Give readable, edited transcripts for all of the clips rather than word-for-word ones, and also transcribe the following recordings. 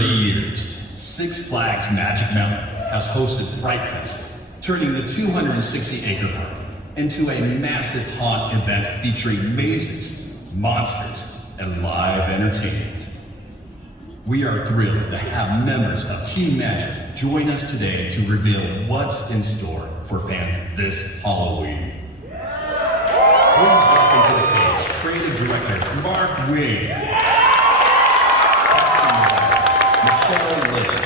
30 years, Six Flags Magic Mountain has hosted Fright Fest, turning the 260-acre park into a massive haunt event featuring mazes, monsters, and live entertainment. We are thrilled to have members of Team Magic join us today to reveal what's in store for fans this Halloween. Please welcome to the stage creative director Mark Wade, costume designer Michelle Lynn,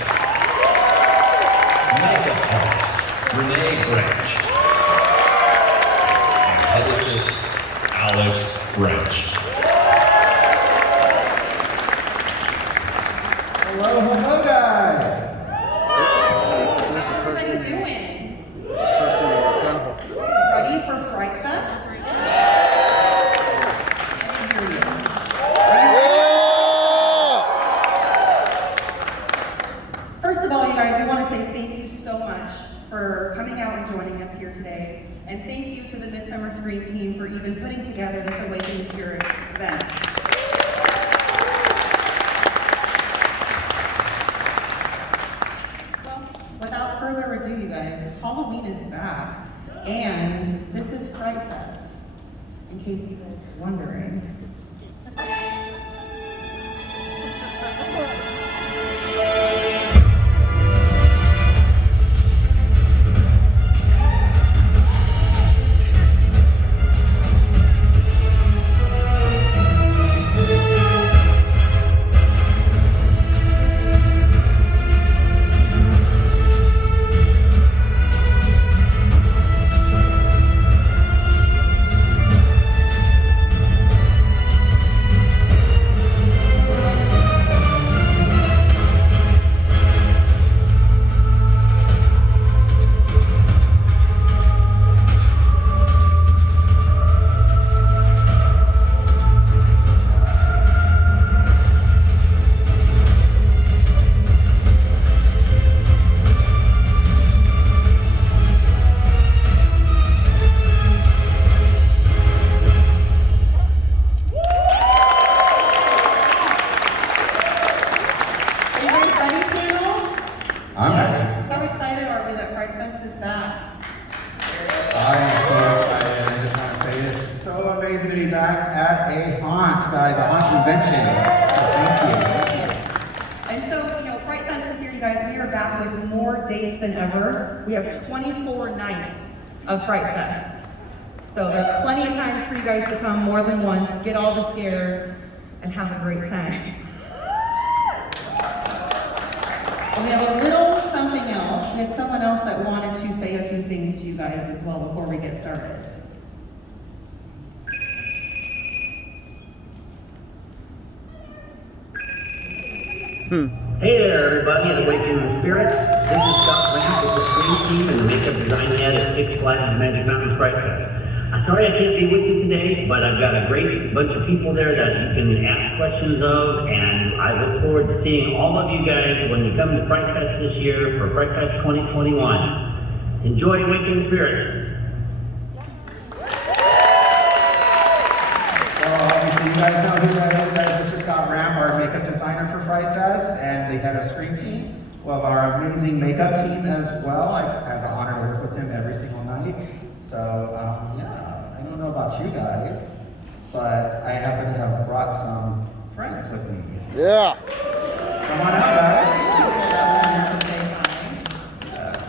makeup artist Renee Branch, and publicist Alex French. Hello, guys. How are you doing? Ready for Fright Fest? First of all, you guys, we want to say thank you so much for coming out and joining us here today. And thank you to the Midsummer Scream team for even putting together this Awaken the Spirits event. Well, without further ado, you guys, Halloween is back. And this is Fright Fest, in case you guys are wondering. We have 24 nights of Fright Fest. So there's plenty of times for you guys to come more than once, get all the scares, and have a great time. And we have a little something else. We had someone else that wanted to say a few things to you guys as well before we get started. Hey there, everybody, at Awaken the Spirits. This is Scott Grant with the Scream team and the makeup design head at Six Flags Magic Mountain Fright Fest. I'm sorry I can't be with you today, but I've got a great bunch of people there that you can ask questions of, and I look forward to seeing all of you guys when you come to Fright Fest this year for Fright Fest 2021. Enjoy Awaken the Spirits. Well, obviously you guys know who that is. That is Mr. Scott Grant, our makeup designer for Fright Fest, and the head of Scream team. We have our amazing makeup team as well. I have the honor to work with him every single night. So, yeah, I don't know about you guys, but I happen to have brought some friends with me. Yeah. Come on out, guys. Yes.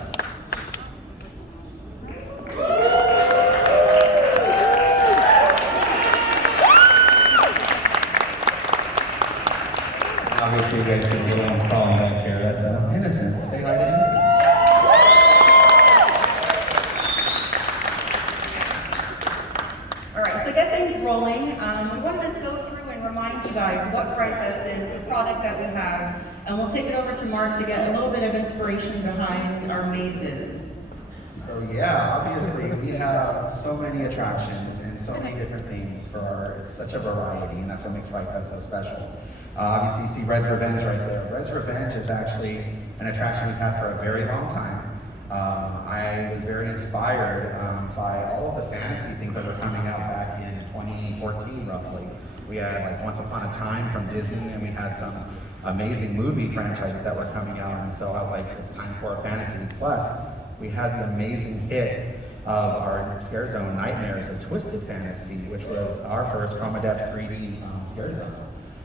Obviously, you guys can be on calling back here. That's Innocent. Say hi to Innocent. All right, so to get things rolling, we want to just go through and remind you guys what Fright Fest is, the product that we have, and we'll take it over to Mark to get a little bit of inspiration behind our mazes. So yeah, obviously we have so many attractions and so many different things for it's such a variety, and that's what makes Fright Fest so special. Obviously you see Red's Revenge right there. Red's Revenge is actually an attraction we've had for a very long time. I was very inspired by all of the fantasy things that were coming out back in 2014 roughly. We had like Once Upon a Time from Disney, and we had some amazing movie franchises that were coming out, and so I was like, it's time for a fantasy. Plus, we had the amazing hit of our Scare Zone Nightmares, a Twisted Fantasy, which was our first Chroma Depth 3D Scare Zone.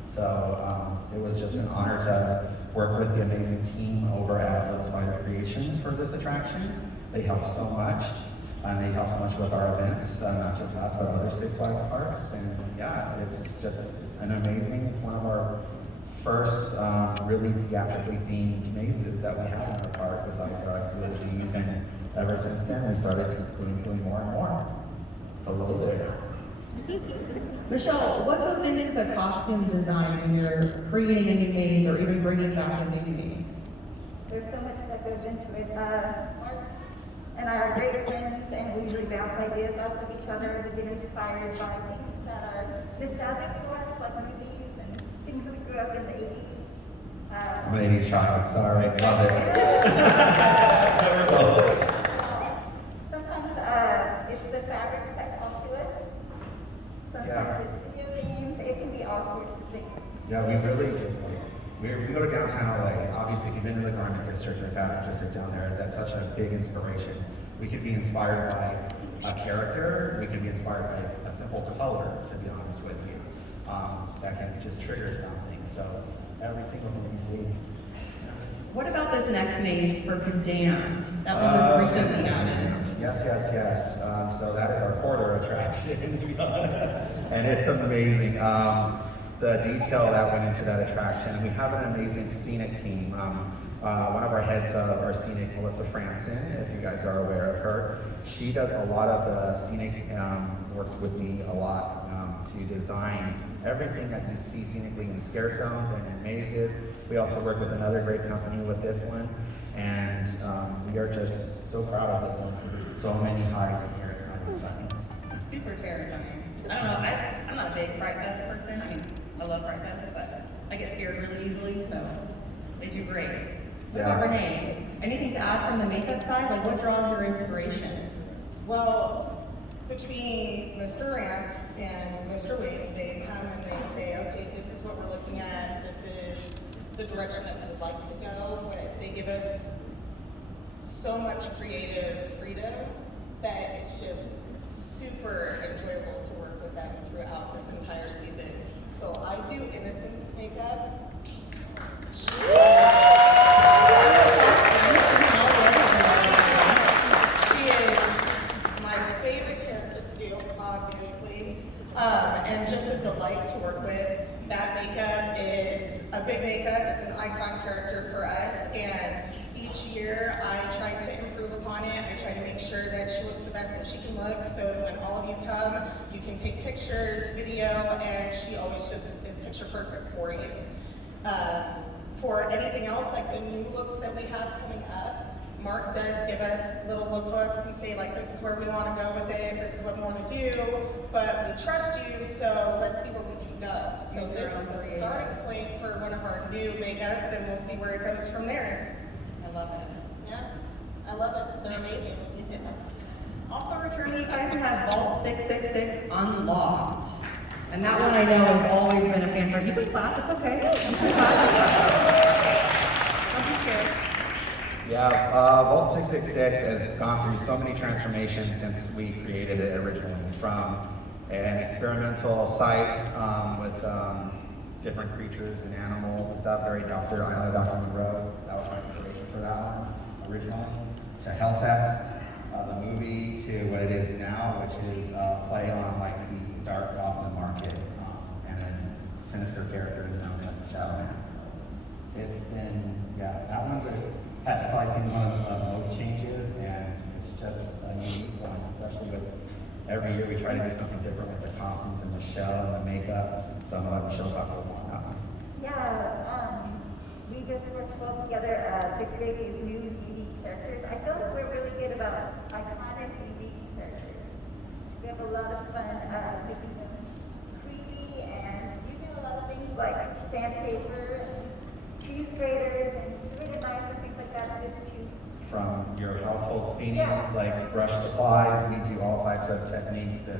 So it was just an honor to work with the amazing team over at Little Spider Creations for this attraction. They helped so much, and they helped so much with our events, not just us, but other Six Flags parks. And yeah, it's an amazing, it's one of our first really theatrically themed mazes that we have in our park, besides our activities. And ever since then, we started doing more and more. Hello there. Michelle, what goes into the costume design when you're creating a new maze or even bringing back a new maze? There's so much that goes into it. Mark and I are great friends, and we usually bounce ideas off of each other. We get inspired by things that are nostalgic to us, like movies and things we grew up in the 80s. I'm an 80s child, sorry, love it. Sometimes it's the fabrics that call to us. Sometimes it's video games. It can be all sorts of things. Yeah, we really just we go to downtown LA. Obviously, if you've been to the Garment District or Fabric District down there, that's such a big inspiration. We could be inspired by a character. We can be inspired by a simple color, to be honest with you. That can just trigger something. So every single thing you see. What about this next maze for Condemned? That one was recently added. Yes. So that is our quarter attraction. And it's amazing. The detail that went into that attraction. We have an amazing scenic team. One of our heads of our scenic, Melissa Franson, if you guys are aware of her, she does a lot of the scenic, works with me a lot to design everything that you see scenically in scare zones and in mazes. We also work with another great company with this one, and we are just so proud of this one. There's so many highs in here, it's not even funny. Super terrifying. I don't know, I'm not a big Fright Fest person. I mean, I love Fright Fest, but I get scared really easily, so they do great. What about Renee? Anything to add from the makeup side? Like, what draws your inspiration? Well, between Mr. Rand and Mr. Wade, they come and they say, okay, this is what we're looking at, this is the direction that we would like to go, but they give us so much creative freedom that it's just super enjoyable to work with them throughout this entire season. So I do Innocence makeup. She is my favorite character to do, obviously, and just a delight to work with. That makeup is a big makeup. It's an icon character for us, and each year I try to improve upon it. I try to make sure that she looks the best that she can look, so that when all of you come, you can take pictures, video, and she always just is picture perfect for you. For anything else, like the new looks that we have coming up, Mark does give us little lookbooks and say, like, this is where we want to go with it, this is what we want to do, but we trust you, so let's see where we can go. So this is the starting point for one of our new makeups, and we'll see where it goes from there. I love it. Yeah, I love it. They're amazing. Also returning, you guys have Vault 666 Unlocked. And that one I know has always been a fan favorite. You can clap, it's okay. You can clap. Don't be scared. Yeah, Vault 666 has gone through so many transformations since we created it originally. From an experimental site with different creatures and animals and stuff, very Dr. Monroe. That was my inspiration for that one originally. To Hellfest, the movie, to what it is now, which is play on like the Dark Goblin Market and a sinister character known as the Shadow Man. It's been, yeah, that one's that's probably seen one of the most changes, and it's just a unique one, especially with every year we try to do something different with the costumes and Michelle and the makeup. So I'm gonna let Michelle talk a little more on that one. Yeah, we just worked well together to create these new unique characters. I feel like we're really good about iconic, unique characters. We have a lot of fun making them creepy and using a lot of things like sandpaper and cheese graters and serrated knives and things like that just to... From your household cleanings, like brush supplies, we do all types of techniques to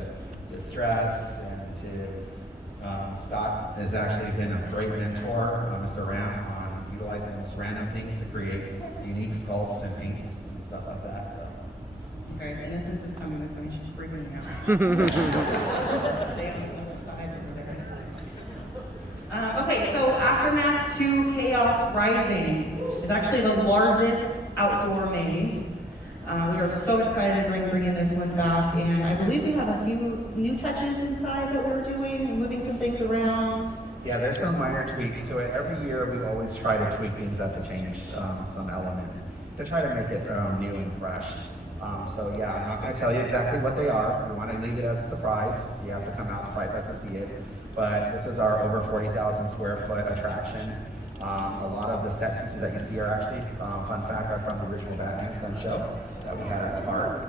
distress and to Scott has actually been a great mentor, Mr. Ram, on utilizing those random things to create unique sculpts and paints and stuff like that. So. Guys, Innocence is coming this way. She's freaking me out. Stay on the other side over there. Okay, so Aftermath 2 Chaos Rising is actually the largest outdoor maze. We are so excited to bring this one back, and I believe we have a few new touches inside that we're doing, moving some things around. Yeah, there's some minor tweaks to it. Every year we always try to tweak things up to change some elements to try to make it new and fresh. So yeah, I'm not going to tell you exactly what they are. We want to leave it as a surprise. You have to come out to Fright Fest to see it. But this is our over 40,000 square foot attraction. A lot of the set pieces that you see are actually, fun fact, are from the original Batman stunt show that we had at the park.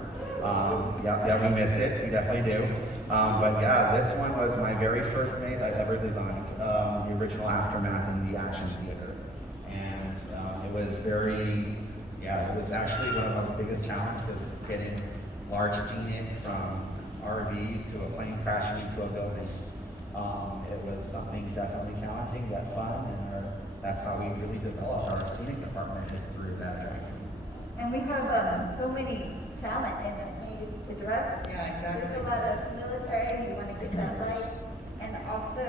Yeah, we miss it, we definitely do. But yeah, this one was my very first maze I ever designed, the original Aftermath in the action theater. And it was it was actually one of the biggest challenges, getting large scenic from RVs to a plane crashing into a building. It was something definitely challenging, yet fun, and that's how we really developed our scenic department, is through that. And we have so many talent in that maze to dress. Yeah, exactly. There's a lot of military, we want to get that right. And also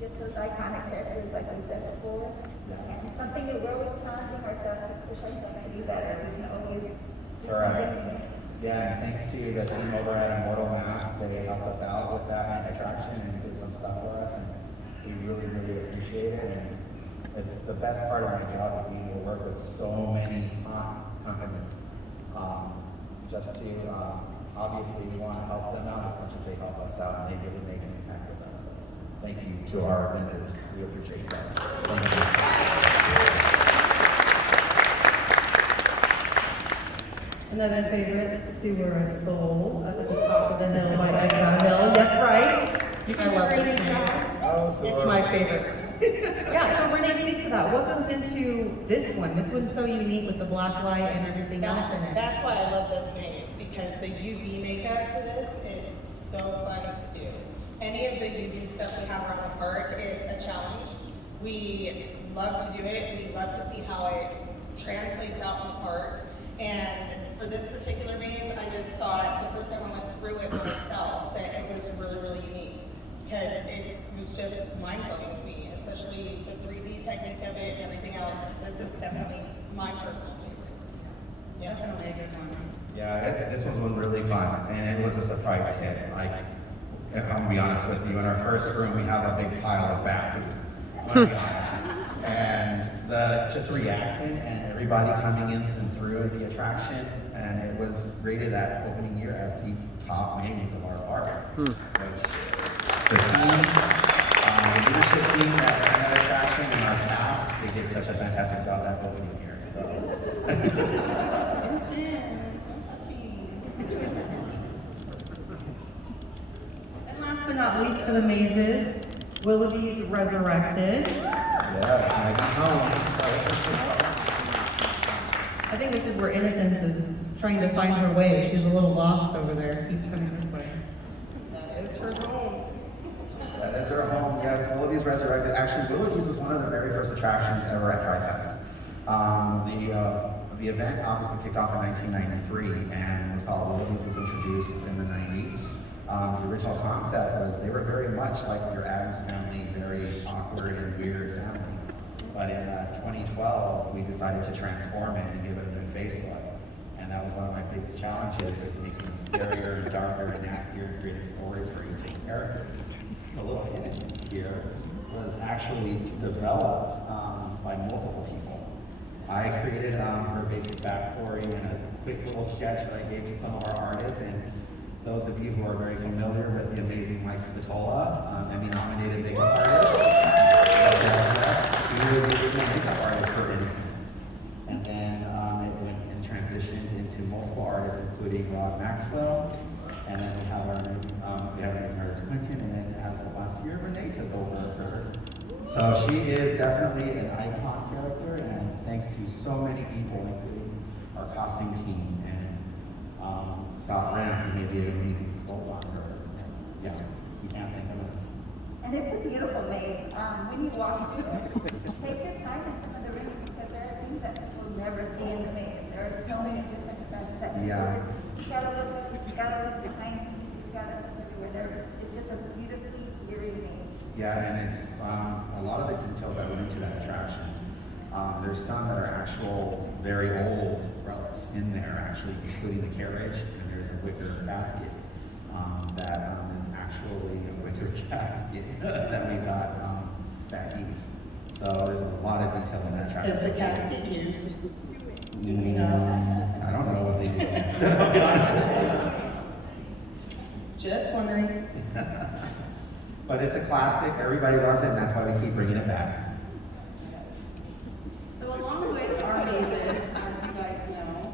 just those iconic characters, like we said before. Yeah. And something that we're always challenging ourselves to push ourselves to be better. We can always do Right. something new. Yeah, and thanks to the team over at Immortal Mask, they helped us out with that attraction and did some stuff for us, and we really, really appreciate it. And it's the best part of my job, is being able to work with so many companies. Just to, obviously, we want to help them out as much as they help us out, and they really make an impact with us. So thank you to our vendors. We appreciate you guys. Thank you. Another favorite, Sewer of Souls, up at the top of the hill by Exile Hill. That's right. You I love Renee this tell? maze. It's my favorite. Yeah, so Renee, speak to that. What goes into this one? This one's so unique with the black light and everything else in it. That's why I love this maze, because the UV makeup for this is so fun to do. Any of the UV stuff we have around the park is a challenge. We love to do it, and we love to see how it translates out in the park. And for this particular maze, I just thought the first time I went through it myself that it was really, really unique, because it was just mind-blowing to me, especially the 3D technique of it and everything else. This is definitely my personal favorite. Yeah. Definitely a good one. Yeah, this was one really fun, and it was a surprise hit. Like, I'm gonna be honest with you, in our first room, we have a big pile of bat poop. I'm gonna be honest. And the just reaction and everybody coming in and through the attraction, and it was rated at opening year as the top maze of our park. Which the team, the leadership team that ran that attraction and our cast, they did such a fantastic job that opening year. So. And last but not least for the mazes, Willoughby's Resurrected. Yes, Maggie's home. I think this is where Innocence is trying to find her way. She's a little lost over there. Keeps coming this way. That is her home. That is her home, yes. Willoughby's Resurrected. Actually, Willoughby's was one of the very first attractions ever at Fright Fest. The event obviously kicked off in 1993 and was called Willoughby's, was introduced in the 90s. The original concept was they were very much like your Addams Family, very awkward and weird family. But in 2012, we decided to transform it and give it a new facelift. And that was one of my biggest challenges, is making them scarier and darker and nastier, and creating stories for each character. The little Innocence here was actually developed by multiple people. I created her basic backstory and a quick little sketch that I gave to some of our artists. And those of you who are very familiar with the amazing Mike Spatola, Emmy-nominated makeup artist, he was the original makeup artist for Innocence. And then it went and transitioned into multiple artists, including Rod Maxwell. And then we have our amazing artist Quentin, and then as of last year, Renee took over her. So she is definitely an icon character, and thanks to so many people, including our costume team and Scott Ram, who made an amazing sculpt on her. Yeah, You can't think of it. And it's a beautiful maze. When you walk through it, take your time in some of the rooms because there are things that people never see in the maze. There are so many different events that people Yeah. you gotta look behind things, you gotta look everywhere. It's just a beautifully eerie maze. Yeah, and it's a lot of the details that went into that attraction. There's some that are actual very old relics in there, actually, including the carriage, and there's a wicker basket that is actually a wicker casket that we got back east. So there's a lot of detail in that attraction. Is the casket used? I don't know what they do. Just wondering. But it's a classic. Everybody loves it, and that's why we keep bringing it back. So along with our mazes, as you guys know,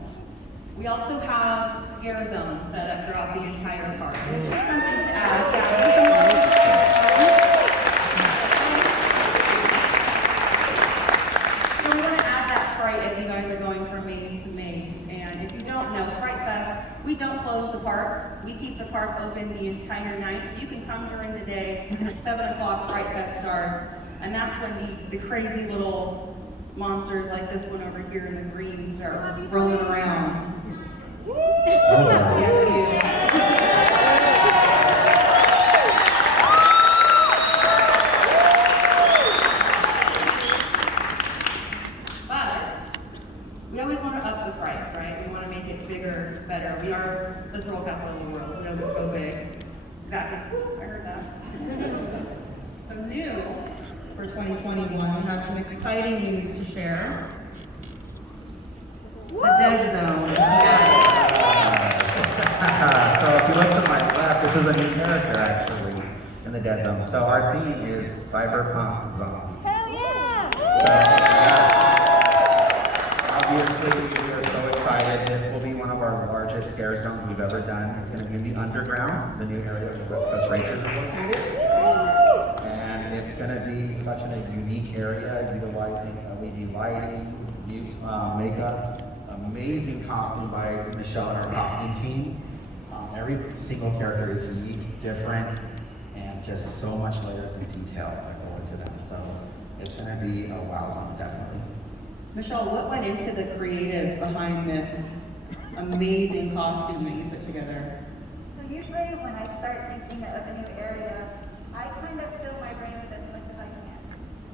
we also have scare zones set up throughout the entire park. It's just something to add. Yeah, there's a lot of scare zones. So we want to add that fright as you guys are going from maze to maze. And if you don't know, Fright Fest, we don't close the park. We keep the park open the entire night. So you can come during the day. At 7 o'clock, Fright Fest starts. And that's when the crazy little monsters like this one over here in the green start rolling around. Yes, you. But we always want to up the fright, right? We want to make it bigger, better. We are the thrill capital of the world. We always go big. Exactly. I heard that. So new for 2021, we have some exciting news to share. The Dead Zone. So if you look to my left, this is a new character actually in the Dead Zone. So our theme is Cyberpunk Zombie. Hell yeah! Obviously, we are so excited. This will be one of our largest scare zones we've ever done. It's going to be in the underground, the new area where the West Coast Racers is located. And it's going to be such a unique area, utilizing LED lighting, new makeup, amazing costume by Michelle and our costume team. Every single character is unique, different, and just so much layers and details that go into them. So it's going to be a wow zone, definitely. Michelle, what went into the creative behind this amazing costume that you put together? So usually when I start thinking of a new area, I kind of fill my brain with as much as I can.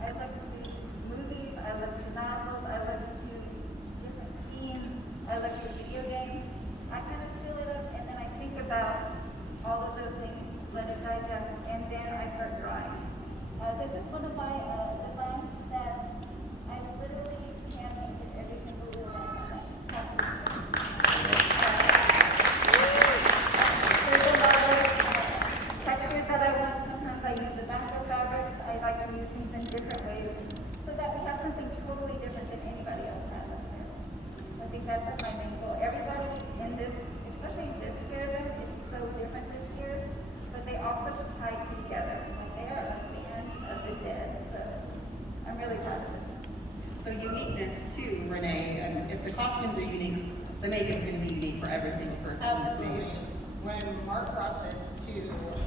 I look to movies, I look to novels, I look to different themes, I look to video games. I kind of fill it up and then I think about all of those things, let it digest, and then I start drawing. This is one of my designs that I literally hand painted every single little line on that costume. There's a lot of textures that I want. Sometimes I use the backup fabrics. I like to use things in different ways so that we have something totally different than anybody else has out there. I think that's my main goal. Everybody in this, especially this scare zone, is so different this year, but they also tie together. Like they are a band of the dead. So I'm really proud of this one. So uniqueness too, Renee, and if the costumes are unique, the makeup's going to be unique for every single person in this Absolutely. space. When Mark brought this to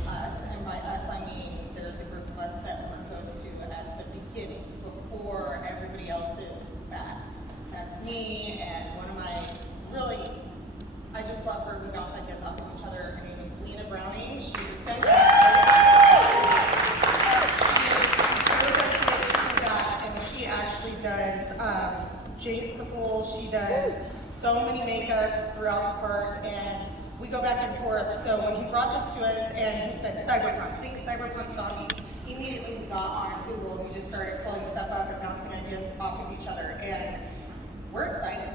us, and by us I mean there's a group of us that Mark goes to at the beginning, before everybody else is back. That's me and one of my I just love her. We bounce ideas off of each other. Her name is Lena Browning. She is fantastic. She actually does Jake's the Fool. She does so many makeups throughout the park, and we go back and forth. So when he brought this to us and he said cyberpunk, think cyberpunk zombies, immediately we got on Google and we just started pulling stuff up and bouncing ideas off of each other, and we're excited.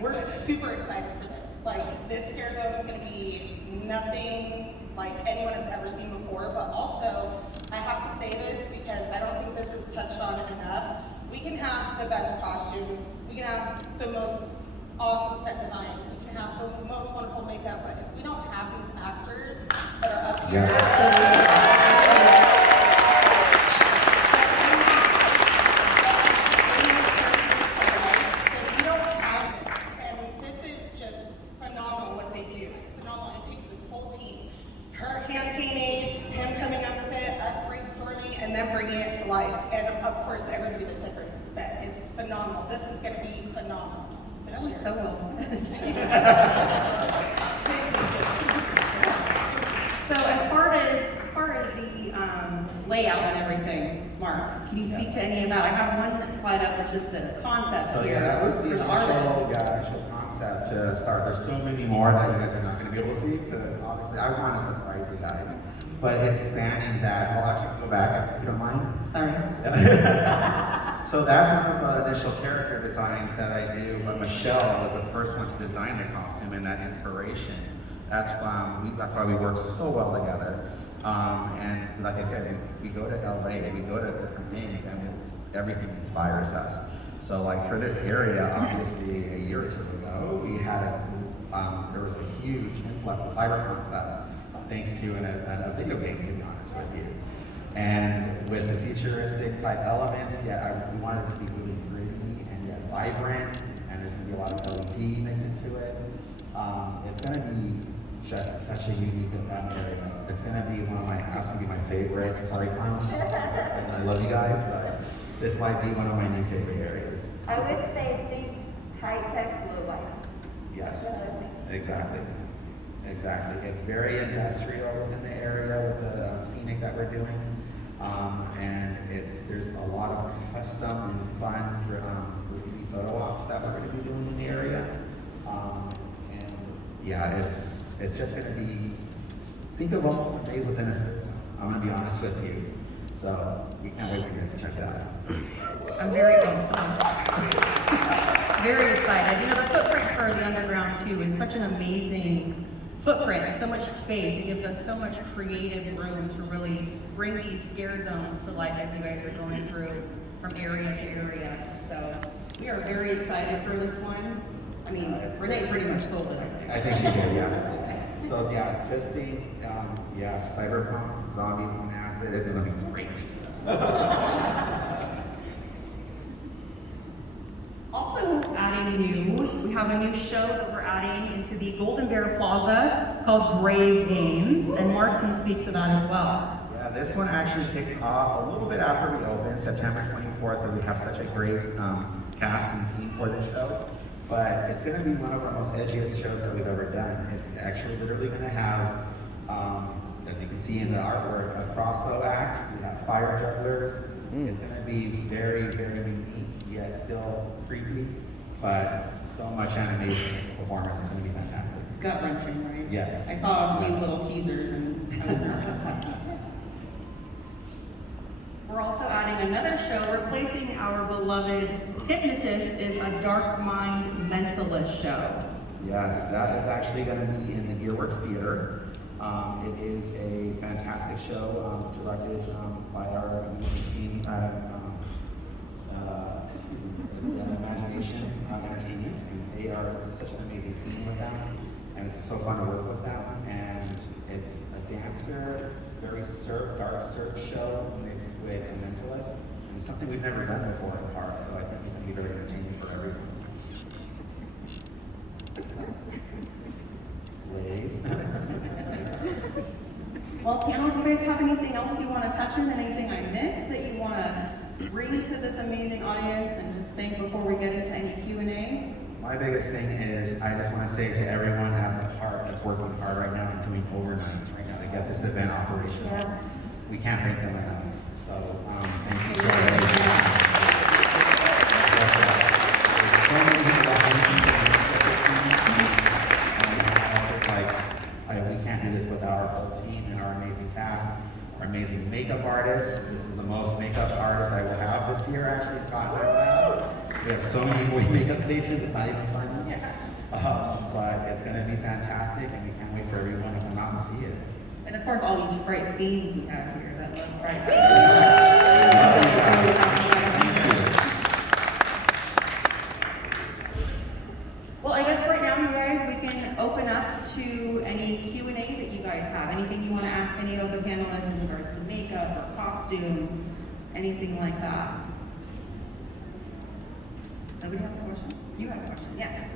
We're super excited for this. Like, this scare zone is going to be nothing like anyone has ever seen before, but also, I have to say this because I don't think this is touched on enough. We can have the best costumes, we can have the most awesome set design, we can have the most wonderful makeup, but if we don't have these actors that are up here, hand painting, phenomenal. This is going to be phenomenal. this That was year. so well said. So as far as the layout and everything, Mark, can you speak to any of that? I have one slide up, which is the concept So here yeah, that was for the the initial, artist. initial concept to start. There's so many more that you guys are not going to be able to see because obviously I want to surprise you guys. But it's spanning that. I'll actually go back if you don't mind. Sorry. So that's one of the initial character designs that I do. But Michelle was the first one to design the costume and that inspiration. That's why we work so well together. And like I said, we go to LA, we go to different things, and everything inspires us. So like for this area, obviously a year or two ago, we had there was a huge influx of cyberpunk stuff, thanks to a video game, to be honest with you. And with the futuristic type elements, we wanted it to be really gritty and yet vibrant, and there's gonna be a lot of LED mixed into it. It's gonna be just such a unique area. It's gonna be that's gonna be my favorite. Sorry, clowns. I love you guys, but this might be one of my new favorite areas. I would say think high-tech low life. Yes, That's what I think. exactly. It's very industrial within the area with the scenic that we're doing. And there's a lot of custom and fun graffiti photo ops that we're gonna be doing in the area. And yeah, it's just gonna be, think of almost a maze within a spirit zone. I'm gonna be honest with you. So we can't wait for you guys to check it out. I'm very very excited. You know, the footprint for the underground too is such an amazing footprint, so much space. It gives us so much creative room to really bring these scare zones to life as you guys are going through from area to area. So we are very excited for this one. I mean, Renee pretty much sold it, I think. I think she did, yes. So yeah, just think, cyberpunk, zombies on acid, it's gonna be great. Also adding new, we have a new show that we're adding into the Golden Bear Plaza called Grave Games, and Mark can speak to that as well. Yeah, this one actually kicks off a little bit after we open, September 24th, and we have such a great cast and team for this show. But it's going to be one of our most edgiest shows that we've ever done. It's actually literally going to have, as you can see in the artwork, a crossbow act. We have fire jugglers. It's going to be very, very unique, yet still creepy. But so much animation and performance. It's going to be fantastic. Gut wrenching, right? Yes. I saw a few little teasers and I was nervous. We're also adding another show, replacing our beloved Hypnotist is a Dark Mind Mentalist show. Yes, that is actually going to be in the Gearworks Theater. It is a fantastic show directed by our team at it's Imagination Entertainment, and they are such an amazing team with them, and it's so fun to work with them. And it's a dancer, very dark surf show mixed with a mentalist, and it's something we've never done before in the park. So I think it's going to be very entertaining for everyone. Well, panel, do you guys have anything else you want to touch on? Anything I missed that you want to bring to this amazing audience and just thank before we get into any Q&A? My biggest thing is I just want to say to everyone at the park that's working hard right now and doing overnights right now to get this event operational. Yeah. We can't thank them enough. So thank you for Yeah. everything. There's so many people behind me that this team. We can't do this without our whole team and our amazing cast, our amazing makeup artists. This is the most makeup artists I will have this year, actually, Scott and I will have. We have so many makeup stations, it's not even funny. But it's going to be fantastic, and we can't wait for everyone to come out and see it. And of course, all these Fright themes we have here that love Fright. Well, I guess right now, you guys, we can open up to any Q&A that you guys have. Anything you want to ask any of the panelists in regards to makeup or costume, anything like that. Nobody has a question? You have a question, yes.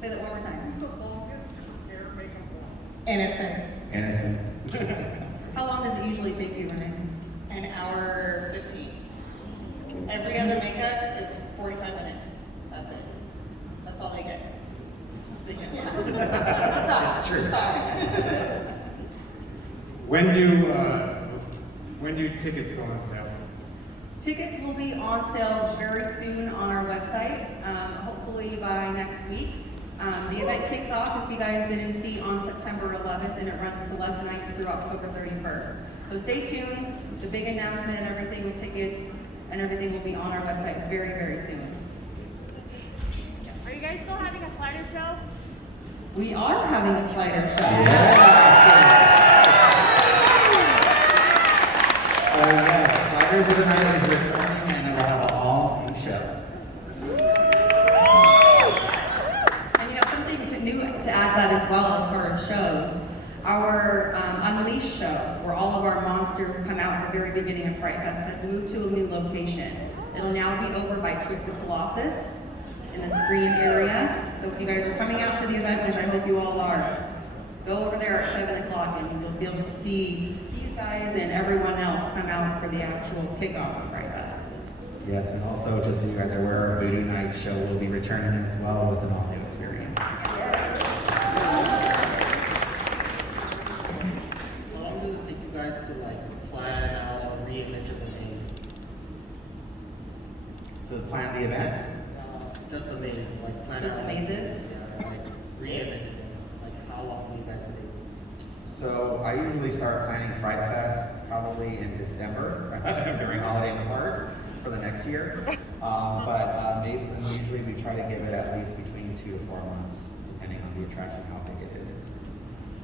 Say that one more time. Innocence. How long does it usually take you, Renee? An hour 15. Every other makeup is 45 minutes. That's it. That's all they get. Yeah. That's a top. It's true. Sorry. When do tickets go on sale? Tickets will be on sale very soon on our website, hopefully by next week. The event kicks off, if you guys didn't see, on September 11th, and it runs select nights through October 31st. So stay tuned. The big announcement and everything with tickets and everything will be on our website very, very soon. Are you guys still having a slider show? We are having a slider show. So yes, Sliders of the Night is returning and it will have an all-new show. And you know, something new to add that as well as far as shows. Our Unleashed show, where all of our monsters come out at the very beginning of Fright Fest, has moved to a new location. It'll now be over by Twisted Colossus in the Scream area. So if you guys are coming out to the event, which I hope you all are, go over there at 7 o'clock and you'll be able to see these guys and everyone else come out for the actual kickoff of Fright Fest. Yes, and also just so you guys are aware, our Voodoo Night show will be returning as well with an all-new experience. How long does it take you guys to plan out a reimage of the maze? So plan the event? Just the maze, plan Just out. the mazes? Yeah, reimage it. How long do you guys take? So I usually start planning Fright Fest probably in December during Holiday in the Park for the next year. But mazes, and usually we try to give it at least between 2 to 4 months, depending on the attraction, how big it is.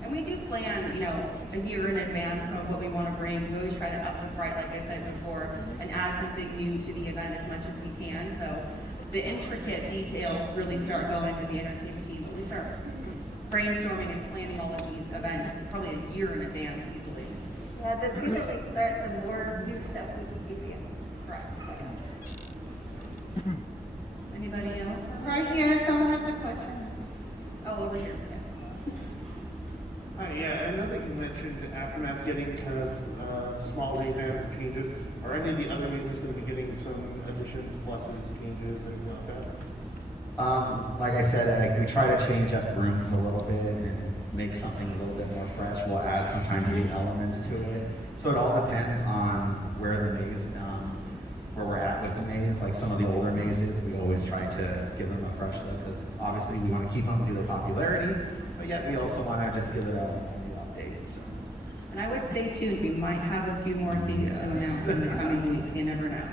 And we do plan, you know, a year in advance of what we want to bring. We always try to up the fright, like I said before, and add something new to the event as much as we can. So the intricate details really start going with the entertainment team. We start brainstorming and planning all of these events probably a year in advance easily. Yeah, the sooner we start, the more new stuff we can give you. Correct. Anybody else? Right here, someone has a question. Oh, over here, yes. Hi, yeah, I know that you mentioned Aftermath getting kind of small revamp changes. Are any of the other mazes going to be getting some additions, pluses, changes, and like that? Like I said, we try to change up rooms a little bit and make something a little bit more fresh. We'll add sometimes new elements to it. So it all depends on where the maze, where we're at with the maze. Like some of the older mazes, we always try to give them a fresh look because obviously we want to keep them due to popularity, but yet we also want to just give it a new update. So. And I would stay tuned. We might have a few more things to announce in the coming weeks. You never know.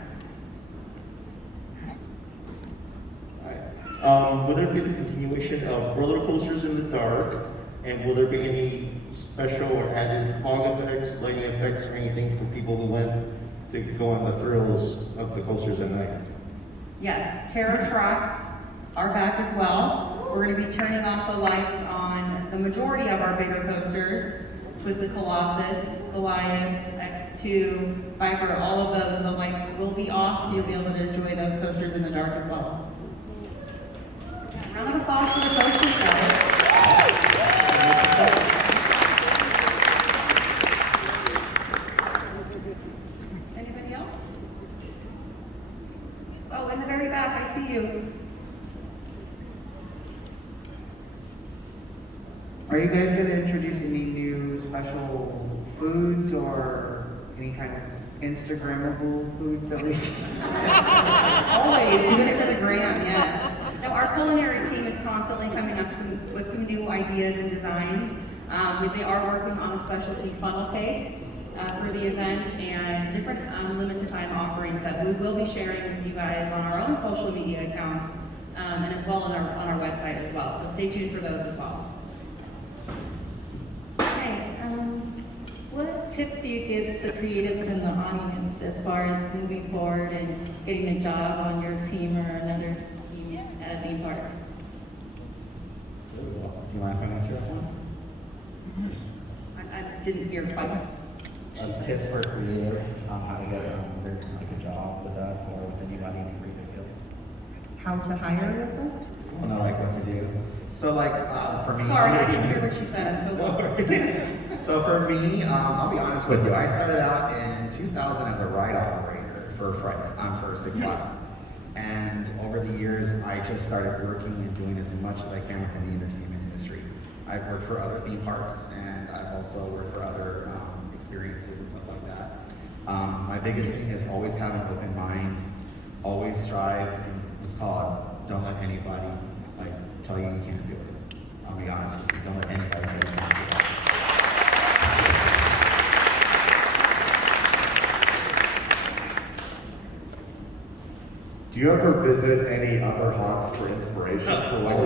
Will there be the continuation of roller coasters in the dark? And will there be any special or added fog effects, lighting effects, or anything for people who went to go on the thrills of the coasters at night? Yes, terror tracks are back as well. We're going to be turning off the lights on the majority of our bigger coasters. Twisted Colossus, Goliath, X2, Viper, all of those, the lights will be off, so you'll be able to enjoy those coasters in the dark as well. Round of applause for the coasters, guys. Anybody else? Oh, in the very back, I see you. Are you guys going to introduce any new special foods or any kind of Instagrammable foods that we Always doing it for the gram, yes. No, our culinary team is constantly coming up with some new ideas and designs. They are working on a specialty funnel cake for the event and different limited time offerings that we will be sharing with you guys on our own social media accounts and as well on our website as well. So stay tuned for those as well. Hi, what tips do you give the creatives and the audience as far as moving forward and getting a job on your team or another team at a theme park? Do you mind if I answer that one? I didn't hear quite. Tips for creative, how to get a job with us or with anybody in the creative field. How to hire with us? I don't know what to do. So for me. Sorry, I didn't hear what she said. I'm so lost. So for me, I'll be honest with you. I started out in 2000 as a ride operator for Six Flags. And over the years, I just started working and doing as much as I can within the entertainment industry. I've worked for other theme parks, and I've also worked for other experiences and stuff like that. My biggest thing is always have an open mind, always strive, and it's called, don't let anybody tell you you can't do it. I'll be honest with you, don't let anybody tell you you can't do it. Do you ever visit any other haunts for inspiration for what you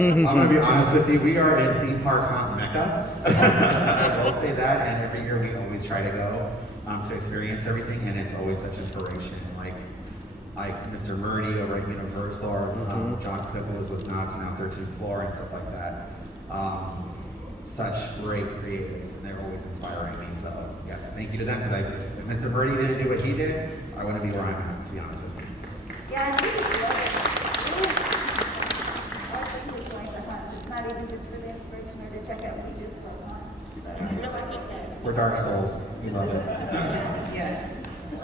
I'm gonna be honest with you, we are in theme park haunt mecca. I will say that, and every year we always try to go to experience everything, and it's always such inspiration. Like Mr. Murdy over at Universal, or John Cook was Knott's now 13th floor and stuff like that. Such great creatives, and they're always inspiring me. So yes, thank you to them, because if Mr. Murdy didn't do what he did, I wouldn't be where I'm at, to be honest with you. Yeah, I just love it. Our thing is going to haunts. It's not even just for the inspiration or to check out. We just love haunts. So we're like you guys. We're dark souls. We love it. Yes.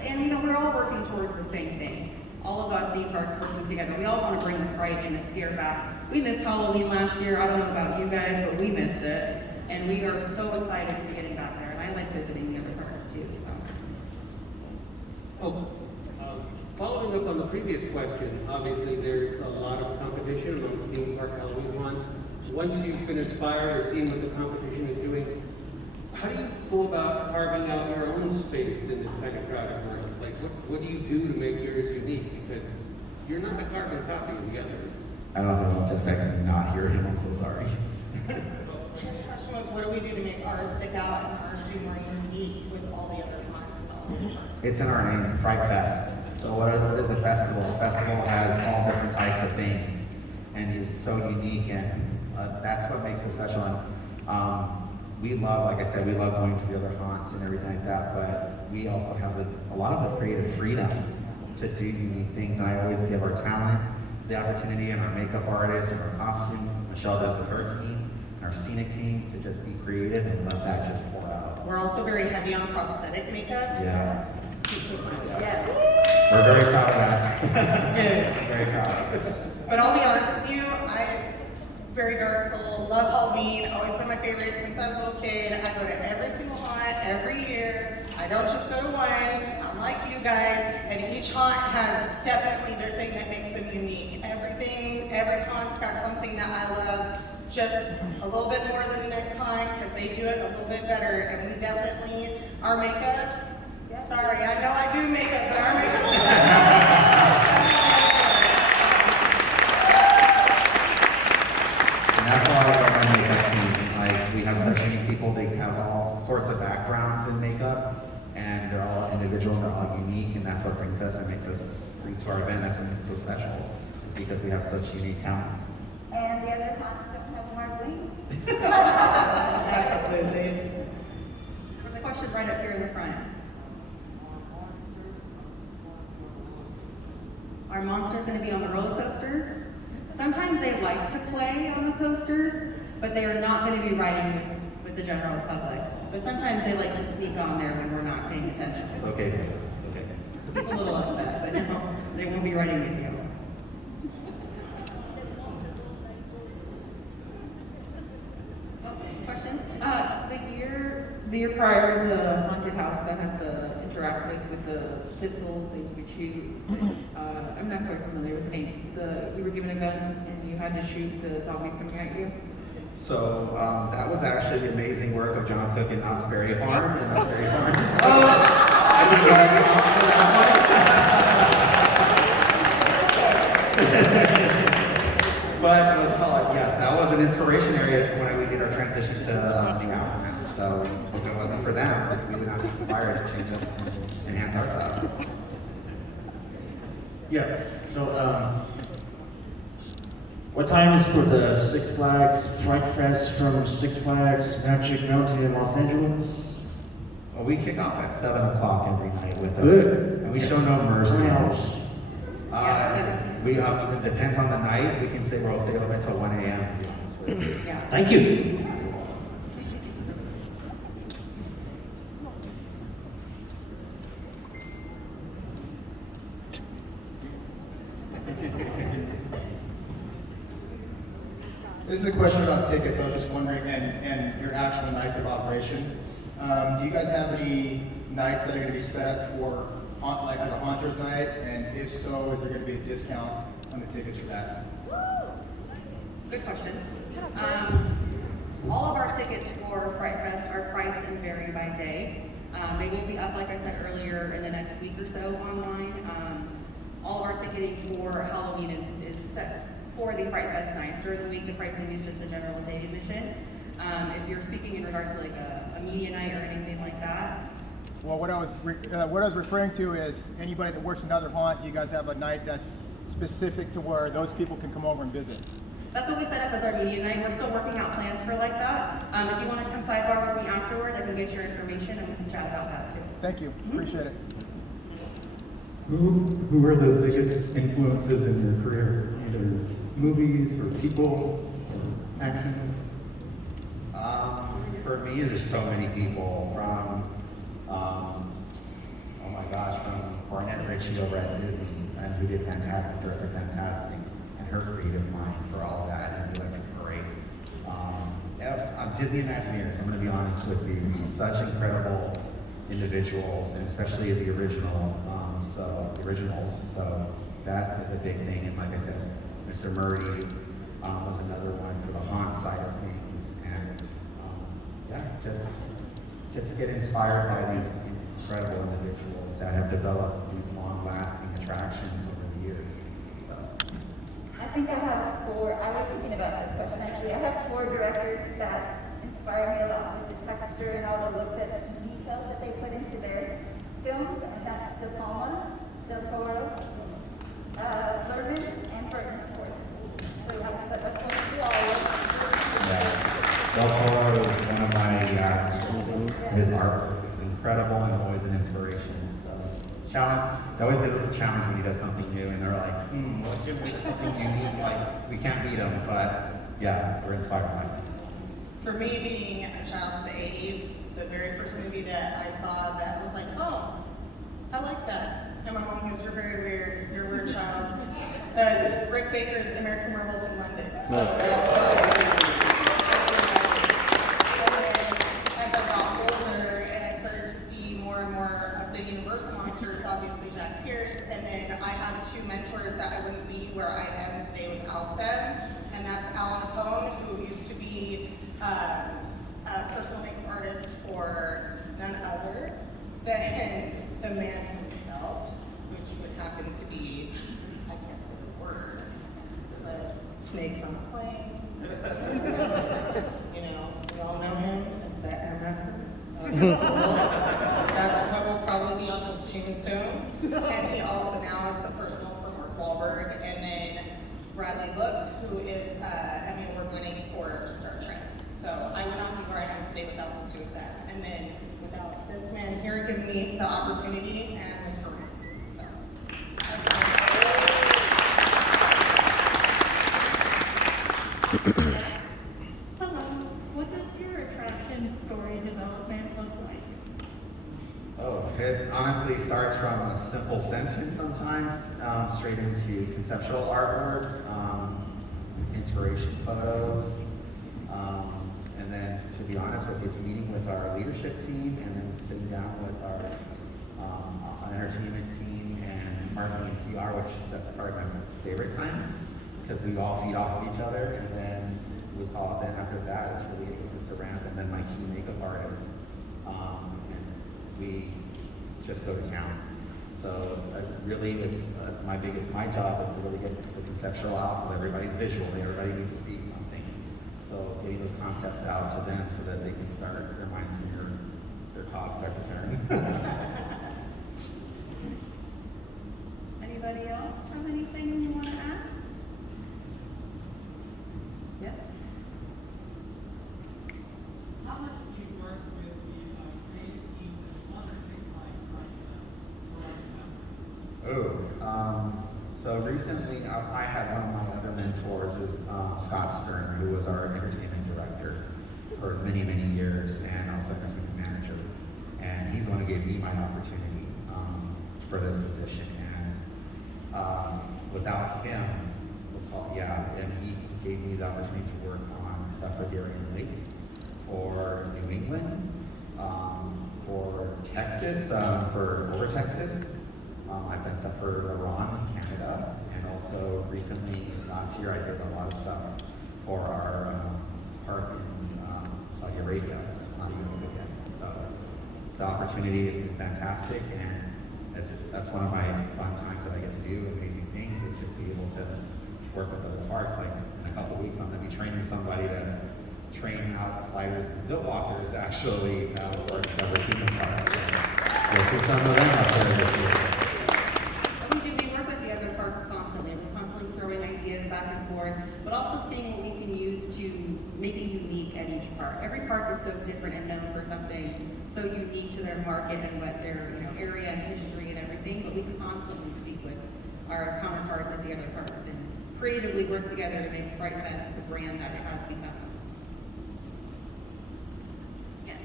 And we're all working towards the same thing. All of our theme parks working together. We all want to bring the fright and the scare back. We missed Halloween last year. I don't know about you guys, but we missed it. And we are so excited to be getting back there. And I like visiting the other parks too, so. Following up on the previous question, obviously there's a lot of competition among theme park Halloween haunts. Once you've been inspired or seen what the competition is doing, how do you go about carving out your own space in this kind of crowded marketplace? What do you do to make yours unique? Because you're not a carbon copy of the others. I don't know if anyone said if I can not hear him. I'm so sorry. His question was, what do we do to make ours stick out and ours be more unique with all the other haunts and all the other parks? It's in our name, Fright Fest. So what is a festival? A festival has all different types of things, and it's so unique, and that's what makes it special. And we love, like I said, we love going to the other haunts and everything like that, but we also have a lot of the creative freedom to do unique things, and I always give our talent the opportunity, and our makeup artists and our costume, Michelle does with her team, and our scenic team, to just be creative and let that just pour out. We're also very heavy on prosthetic makeups. Yeah. Yeah. We're very proud of that. Very proud. But I'll be honest with you, I'm very dark soul, love Halloween, always been my favorite since I was a little kid. I go to every single haunt every year. I don't just go to one. I'm like you guys, and each haunt has definitely their thing that makes them unique. Every haunt's got something that I love just a little bit more than the next haunt, because they do it a little bit better, and we definitely, our makeup, sorry, I know I do makeup, but our makeup's And that's why I love our makeup team. We have such unique people. They have all sorts of backgrounds in makeup, and they're all individual, and they're all unique, and that's what brings us and makes us brings to our event. That's what makes it so special, because we have such unique talents. And the other haunts don't have more bling. Absolutely. There's a question right up here in the front. Are monsters going to be on the roller coasters? Sometimes they like to play on the coasters, but they are not going to be riding with the general public. But sometimes they like to sneak on there when we're not paying attention. It's okay, please. It's okay. People a little upset, but no, they won't be riding with you. Question? The year prior, the haunted house that had the interactive with the pistols that you could shoot. I'm not quite familiar with the name. You were given a gun and you had to shoot the zombies coming at you. So that was actually the amazing work of John Cook and Knott's Berry Farm and Knott's Berry Farm. But let's call it, yes, that was an inspiration area when we did our transition to New Alphabet. So if it wasn't for them, we would not be inspired to change up and enhance our stuff. Yeah, so what time is for the Six Flags Fright Fest from Six Flags Magic Mountain in Los Angeles? Well, we kick off at 7 o'clock every night with Good. and we show no mercy. We it depends on the night. We can we'll stay open until 1 a.m. to be honest with you. Yeah. Thank you. This is a question about tickets. I was just wondering, and your actual nights of operation. Do you guys have any nights that are going to be set for, like, as a Haunters night? And if so, is there going to be a discount on the tickets for that? Good question. All of our tickets for Fright Fest are priced and vary by day. They will be up, like I said earlier, in the next week or so online. All of our ticketing for Halloween is set for the Fright Fest nights. During the week, the pricing is just a general day admission. If you're speaking in regards to like a media night or anything like that. Well, what I was referring to is anybody that works another haunt, you guys have a night that's specific to where those people can come over and visit. That's what we set up as our media night. We're still working out plans for like that. If you want to come sidebar with me afterwards, I can get your information and we can chat about that too. Thank you. Appreciate it. Who are the biggest influences in your career? Either movies or people or actions? For me, there's so many people from, oh my gosh, from Barnett Ritchie over at Disney, and who did Fantastic, directed Fantastic, and her creative mind for all of that, and the Electric Parade. Disney Imagineers, I'm going to be honest with you, such incredible individuals, and especially the originals. So that is a big thing. And like I said, Mr. Murray was another one for the haunt side of things, and yeah, just get inspired by these incredible individuals that have developed these long-lasting attractions over the years. So I think I have four. I was thinking about this question actually. I have four directors that inspire me a lot with the texture and all the look at details that they put into their films, and that's De Palma, Del Toro, Lerman, and Burton, of course. So but of course we all Del Toro is one of my, his artwork is incredible and always an inspiration. So challenge, it always gives us a challenge when he does something new, and they're like, what can we do something unique? Like, we can't beat him, but yeah, we're inspired by it. For me, being a child of the 80s, the very first movie that I saw that was like, oh, I like that. And my mom goes, you're very weird, you're a weird child. Rick Baker's American Werewolf in London. So that's why. And then as I got older and I started to see more and more of the Universal monsters, obviously Jack Pierce, and then I have two mentors that I wouldn't be where I am today without them. And that's Alan Capone, who used to be a personal makeup artist for none other than the man himself, which would happen to be, I can't say the word, but snakes on a plane. You know, we all know him as the MF. That's what will probably be on his tombstone. And he also now is the personal for Mark Wahlberg, and then Bradley Look, who is Emmy Award winning for Star Trek. So I would not be where I am today without the two of them. And then without this man here giving me the opportunity and Mr. Ryan. So Hello. What does your attraction story development look like? Oh, it honestly starts from a simple sentence sometimes, straight into conceptual artwork, inspiration photos, and then, to be honest with you, it's meeting with our leadership team and then sitting down with our entertainment team and marketing and PR, which that's probably my favorite time, because we all feed off of each other, and then after that, it's really Mr. Ramp and then my key makeup artist. And we just go to town. So really, it's my job is to really get the conceptual out, because everybody's visual, everybody needs to see something. So getting those concepts out to them so that they can start, their minds and their tops start to turn. Anybody else have anything you want to ask? Yes? How much do you work with the creative teams at other Six Flags projects? So recently, I had one of my other mentors is Scott Stern, who was our entertainment director for many, many years, and also entertainment manager. And he's the one who gave me my opportunity for this position. And without him, and he gave me the opportunity to work on stuff for Darien Lake, for New England, for Texas, for over Texas. I've done stuff for Iran, Canada, and also recently, last year, I did a lot of stuff for our park in Saudi Arabia. That's not even open yet. So the opportunity has been fantastic, and that's one of my fun times that I get to do amazing things, is just be able to work with other parks. Like in a couple of weeks, I'm going to be training somebody to train out sliders and still walkers actually for Discovery Kingdom Park. So you'll see some of them out there this year. We work with the other parks constantly. We're constantly throwing ideas back and forth, but also seeing what we can use to make it unique at each park. Every park is so different and known for something so unique to their market and what their area and history and everything, but we constantly speak with our counterparts at the other parks and creatively work together to make Fright Fest the brand that it has become. Yes.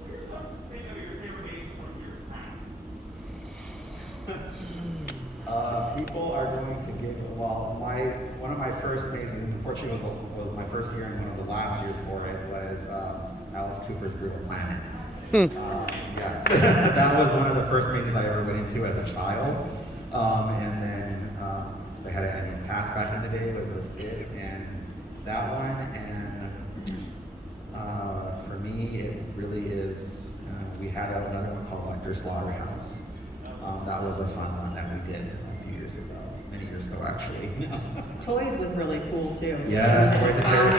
What are some of your favorite days from your time? People are going to get, well, one of my first days, and unfortunately was my first year and one of the last years for it, was Alice Cooper's Brutal Planet. Yes, that was one of the first mazes I ever went into as a child. And then, I had an annual pass back in the day as a kid, and that one, and for me, it really is, we had another one called Lecter Slaughterhouse. That was a fun one that we did a few years ago, many years ago actually. Toys was really cool too. Yes, Toys of Terror.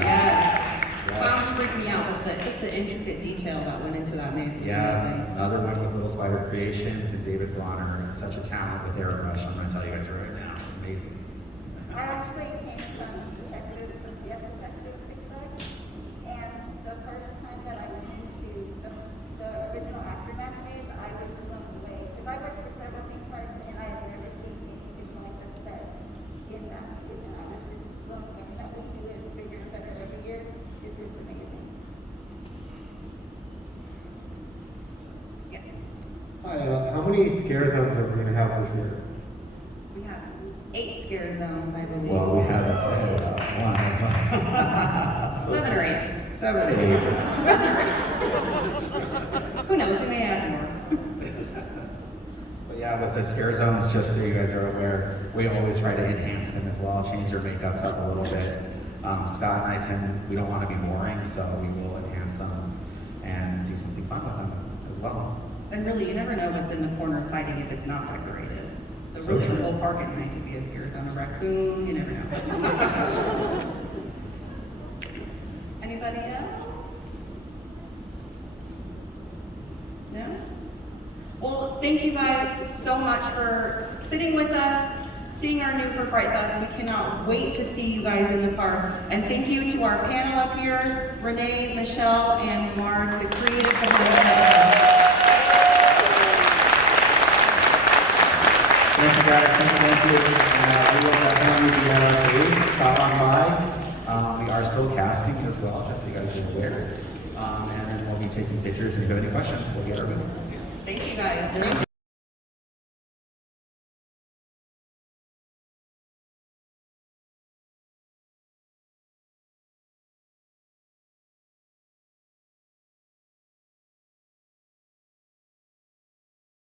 Yes. Clowns freak me out with just the intricate detail that went into that maze. Yeah, another one with Little Spider Creations and David Bronner, such a talent with airbrush. I'm going to tell you guys right now, amazing. I actually came from Texas, from Fiesta, Texas, Six Flags, and the first time that I went into the original Aftermath maze, I was blown away, because I worked for several theme parks, and I had never seen anything like the sets in that maze, and I was just blown away. And that we do it bigger and better every year is just amazing. Yes. Hi, how many scare zones are we going to have this year? We have 8 scare zones, I believe. Well, we haven't said one. So 7 or 8. 7 or 8. Who knows? We may add more. But yeah, with the scare zones, just so you guys are aware, we always try to enhance them as well, change their makeups up a little bit. Scott and I we don't want to be boring, so we will enhance them and do something fun with them as well. And really, you never know what's in the corners hiding if it's not decorated. So So really, true. the whole park at night could be a scare zone. A raccoon, you never know. Anybody else? No? Well, thank you guys so much for sitting with us, seeing our new for Fright Fest. We cannot wait to see you guys in the park. And thank you to our panel up here, Renee, Michelle, and Mark, the creatives behind Fright Fest. Thank you guys, thank you. We will definitely be stop on by. We are still casting as well, just so you guys are aware. And then we'll be taking pictures, and if you have any questions, we'll get our booth. Thank you guys.